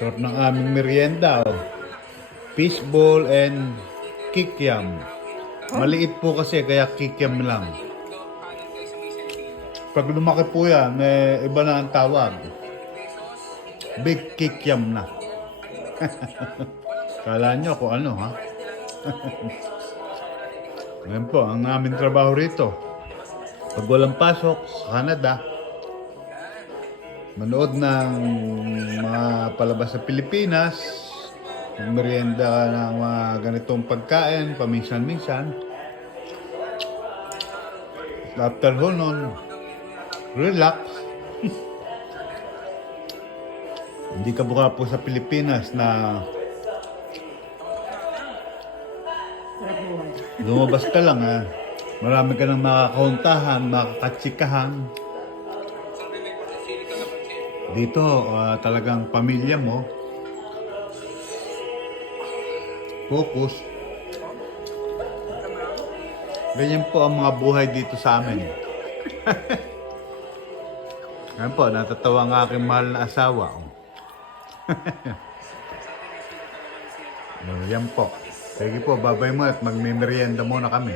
Sort ng aming merienda. Oh. Fishball and kikiam. Maliit po kasi kaya kikiam lang. Pag lumaki po yan, may iba na ang tawag. Big kikiam na. Kala nyo kung ano ha? Ngayon po, ang aming trabaho rito. Pag walang pasok sa Canada, manood ng mga palabas sa Pilipinas, merienda ka ng mga ganitong pagkain, paminsan-minsan. After ho nun, relax. Hindi ka buka po sa Pilipinas na lumabas ka lang ha. Marami ka nang makakauntahan, makakatsikahan. Dito, talagang pamilya mo. Focus. Ganyan po ang mga buhay dito sa amin. Ngayon po, natatawa ang aking mahal na asawa. Yan po. Sige po, babay mo at magmimerienda muna kami.